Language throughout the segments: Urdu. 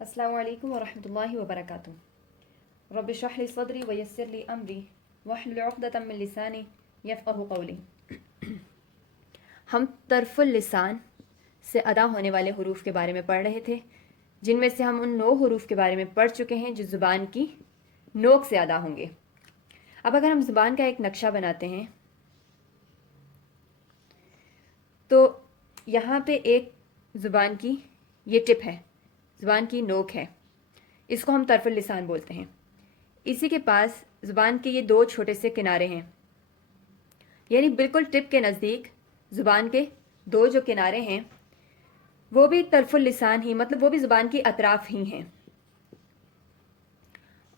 السلام علیکم ورحمۃ اللہ وبرکاتہ. رب اشرح لی صدری ویسر لی امری واحلل عقدۃ من لسانی یفقہوا قولی. ہم طرف اللسان سے ادا ہونے والے حروف کے بارے میں پڑھ رہے تھے، جن میں سے ہم ان 9 حروف کے بارے میں پڑھ چکے ہیں جو زبان کی نوک سے ادا ہوں گے. اب اگر ہم زبان کا ایک نقشہ بناتے ہیں تو یہاں پہ ایک زبان کی یہ ٹپ ہے، زبان کی نوک ہے، اس کو ہم طرف اللسان بولتے ہیں. اسی کے پاس زبان کے یہ 2 چھوٹے سے کنارے ہیں، یعنی بالکل ٹپ کے نزدیک زبان کے 2 جو کنارے ہیں وہ بھی طرف اللسان ہی، مطلب وہ بھی زبان کی اطراف ہی ہیں.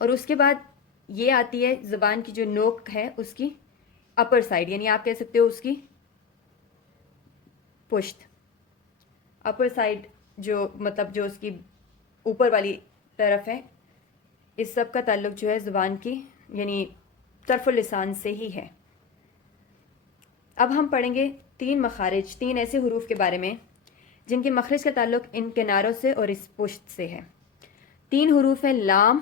اور اس کے بعد یہ آتی ہے زبان کی جو نوک ہے اس کی اپر سائڈ، یعنی آپ کہہ سکتے ہو اس کی پشت. اپر سائڈ جو مطلب جو اس کی اوپر والی طرف ہے، اس سب کا تعلق جو ہے زبان کی یعنی طرف اللسان سے ہی ہے. اب ہم پڑھیں گے 3 مخارج، 3 ایسے حروف کے بارے میں جن کے مخرج کا تعلق ان کناروں سے اور اس پشت سے ہے. 3 حروف ہیں لام،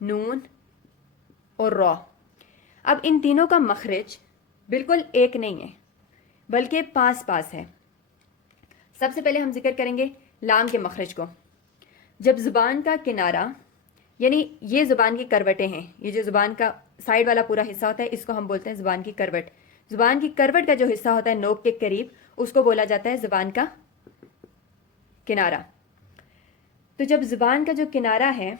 نون اور را. اب ان تینوں کا مخرج بالکل ایک نہیں ہے بلکہ پاس پاس ہے. سب سے پہلے ہم ذکر کریں گے لام کے مخرج کو. جب زبان کا کنارہ، یعنی یہ زبان کی کروٹیں ہیں، یہ جو زبان کا سائڈ والا پورا حصہ ہوتا ہے اس کو ہم بولتے ہیں زبان کی کروٹ. زبان کی کروٹ کا جو حصہ ہوتا ہے نوک کے قریب اس کو بولا جاتا ہے زبان کا کنارہ. تو جب زبان کا جو کنارہ ہے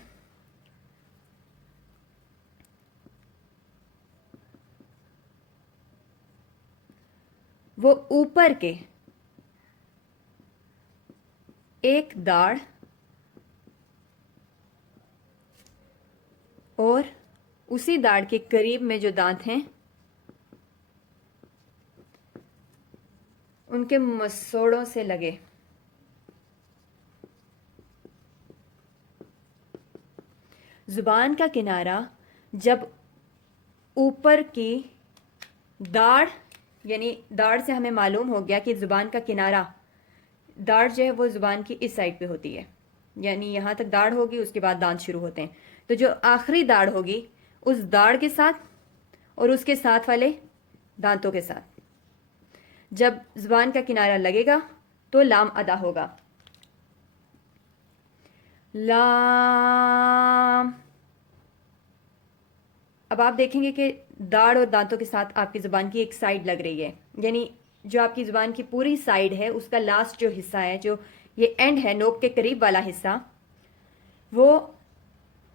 وہ اوپر کے ایک داڑھ اور اسی داڑھ کے قریب میں جو دانت ہیں ان کے مسوڑوں سے لگے. زبان کا کنارہ جب اوپر کی داڑھ، یعنی داڑھ سے ہمیں معلوم ہو گیا کہ زبان کا کنارہ، داڑھ جو ہے وہ زبان کی اس سائڈ پہ ہوتی ہے، یعنی یہاں تک داڑھ ہوگی، اس کے بعد دانت شروع ہوتے ہیں. تو جو آخری داڑھ ہوگی اس داڑھ کے ساتھ اور اس کے ساتھ والے دانتوں کے ساتھ جب زبان کا کنارہ لگے گا تو لام ادا ہوگا. لام. اب آپ دیکھیں گے کہ داڑھ اور دانتوں کے ساتھ آپ کی زبان کی ایک سائڈ لگ رہی ہے، یعنی جو آپ کی زبان کی پوری سائڈ ہے اس کا لاسٹ جو حصہ ہے، جو یہ اینڈ ہے نوک کے قریب والا حصہ، وہ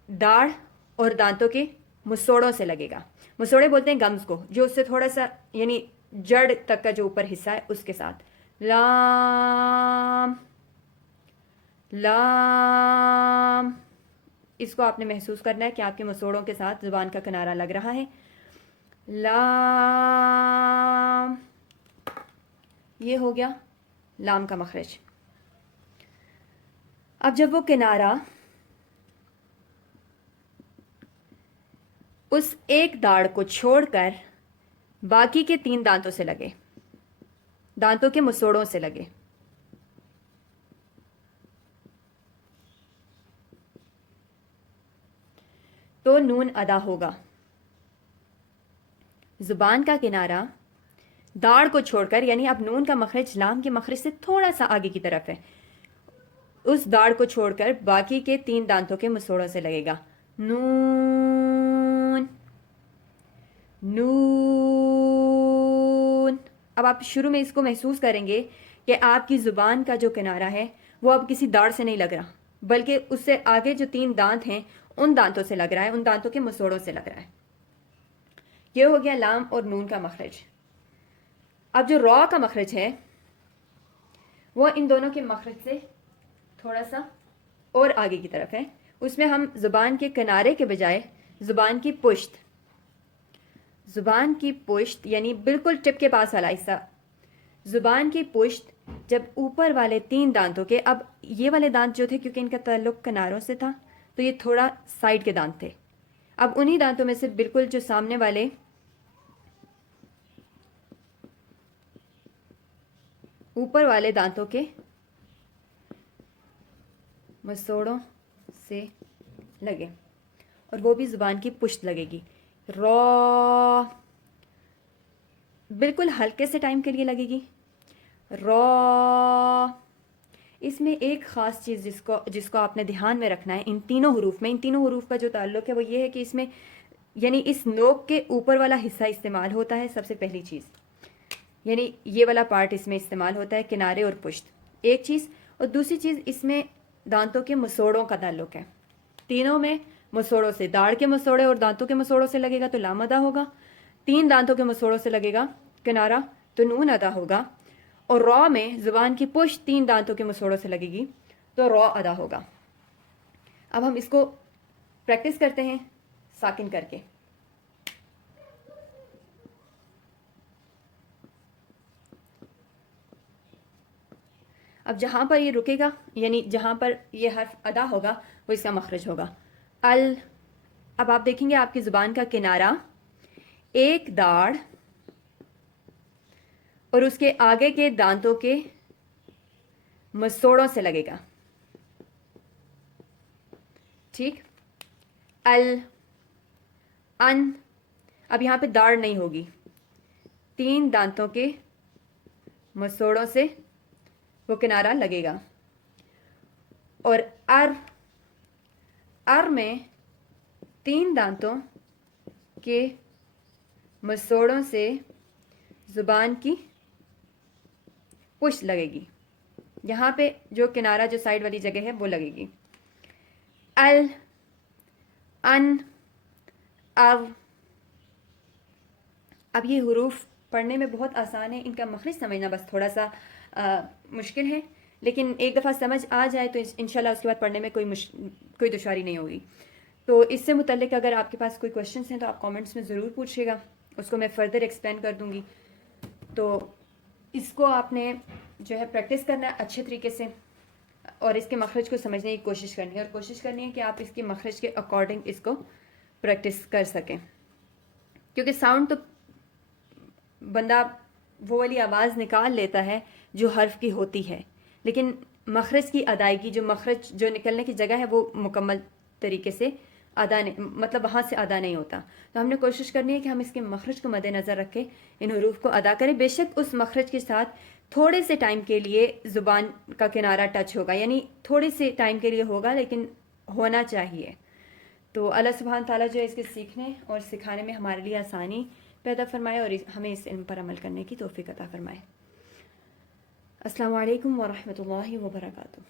داڑھ اور دانتوں کے مسوڑوں سے لگے گا. مسوڑے بولتے ہیں گمز کو، جو اس سے تھوڑا سا یعنی جڑ تک کا جو اوپر حصہ ہے اس کے ساتھ. لام لام. اس کو آپ نے محسوس کرنا ہے کہ آپ کے مسوڑوں کے ساتھ زبان کا کنارہ لگ رہا ہے. لام. یہ ہو گیا لام کا مخرج. اب جب وہ کنارہ اس ایک داڑھ کو چھوڑ کر باقی کے 3 دانتوں سے لگے، دانتوں کے مسوڑوں سے لگے، تو نون ادا ہوگا. زبان کا کنارہ داڑھ کو چھوڑ کر، یعنی اب نون کا مخرج لام کے مخرج سے تھوڑا سا آگے کی طرف ہے، اس داڑھ کو چھوڑ کر باقی کے 3 دانتوں کے مسوڑوں سے لگے گا. نون نون. اب آپ شروع میں اس کو محسوس کریں گے کہ آپ کی زبان کا جو کنارہ ہے وہ اب کسی داڑھ سے نہیں لگ رہا بلکہ اس سے آگے جو 3 دانت ہیں ان دانتوں سے لگ رہا ہے، ان دانتوں کے مسوڑوں سے لگ رہا ہے. یہ ہو گیا لام اور نون کا مخرج. اب جو را کا مخرج ہے وہ ان دونوں کے مخرج سے تھوڑا سا اور آگے کی طرف ہے. اس میں ہم زبان کے کنارے کے بجائے زبان کی پشت، زبان کی پشت یعنی بالکل ٹپ کے پاس والا حصہ، زبان کی پشت جب اوپر والے 3 دانتوں کے، اب یہ والے دانت جو تھے کیونکہ ان کا تعلق کناروں سے تھا تو یہ تھوڑا سائڈ کے دانت تھے، اب انہی دانتوں میں سے بالکل جو سامنے والے اوپر والے دانتوں کے مسوڑوں سے لگے، اور وہ بھی زبان کی پشت لگے گی. را بالکل ہلکے سے ٹائم کے لیے لگے گی. را اس میں ایک خاص چیز جس کو آپ نے دھیان میں رکھنا ہے ان تینوں حروف کا جو تعلق ہے وہ یہ ہے کہ اس میں یعنی اس نوک کے اوپر والا حصہ استعمال ہوتا ہے. سب سے پہلی چیز یعنی یہ والا پارٹ اس میں استعمال ہوتا ہے، کنارے اور پشت ایک چیز. اور دوسری چیز اس میں دانتوں کے مسوڑوں کا تعلق ہے. تینوں میں مسوڑوں سے، داڑھ کے مسوڑے اور دانتوں کے مسوڑوں سے لگے گا تو لام ادا ہوگا. 3 دانتوں کے مسوڑوں سے لگے گا کنارہ تو نون ادا ہوگا. اور را میں زبان کی پشت 3 دانتوں کے مسوڑوں سے لگے گی تو را ادا ہوگا. اب ہم اس کو پریکٹس کرتے ہیں ساکن کر کے. اب جہاں پر یہ رکے گا یعنی جہاں پر یہ حرف ادا ہوگا وہ اس کا مخرج ہوگا ال. اب آپ دیکھیں گے آپ کی زبان کا کنارہ ایک داڑھ اور اس کے آگے کے دانتوں کے مسوڑوں سے لگے گا. ٹھیک. ال ان. اب یہاں پہ داڑھ نہیں ہوگی، 3 دانتوں کے مسوڑوں سے وہ کنارہ لگے گا. اور ار میں 3 دانتوں کے مسوڑوں سے زبان کی پشت لگے گی. یہاں پہ جو کنارہ جو سائڈ والی جگہ ہے وہ لگے گی. ال ان ار. اب یہ حروف پڑھنے میں بہت آسان ہے، ان کا مخرج سمجھنا بس تھوڑا سا مشکل ہے، لیکن ایک دفعہ سمجھ آ جائے تو انشاءاللہ اس کے بعد پڑھنے میں کوئی دشواری نہیں ہوگی. تو اس سے متعلق اگر آپ کے پاس کوئی کوشچنس ہیں تو آپ کامنٹس میں ضرور پوچھیے گا، اس کو میں فردر ایکسپلین کر دوں گی. تو اس کو آپ نے جو ہے پریکٹس کرنا ہے اچھے طریقے سے، اور اس کے مخرج کو سمجھنے کی کوشش کرنی ہے، اور کوشش کرنی ہے کہ آپ اس کے مخرج کے اکارڈنگ اس کو پریکٹس کر سکیں. کیونکہ ساؤنڈ تو بندہ وہ والی آواز نکال لیتا ہے جو حرف کی ہوتی ہے، لیکن مخرج کی ادائیگی، جو مخرج جو نکلنے کی جگہ ہے وہ مکمل طریقے سے ادا نہیں، مطلب وہاں سے ادا نہیں ہوتا. تو ہم نے کوشش کرنی ہے کہ ہم اس کے مخرج کو مد نظر رکھ کے ان حروف کو ادا کریں. بے شک اس مخرج کے ساتھ تھوڑے سے ٹائم کے لیے زبان کا کنارہ ٹچ ہوگا، یعنی تھوڑے سے ٹائم کے لیے ہوگا لیکن ہونا چاہیے. تو اللہ سبحانہ تعالیٰ جو ہے اس کے سیکھنے اور سکھانے میں ہمارے لیے آسانی پیدا فرمائے اور ہمیں اس علم پر عمل کرنے کی توفیق عطا فرمائے. السلام علیکم ورحمۃ اللہ وبرکاتہ.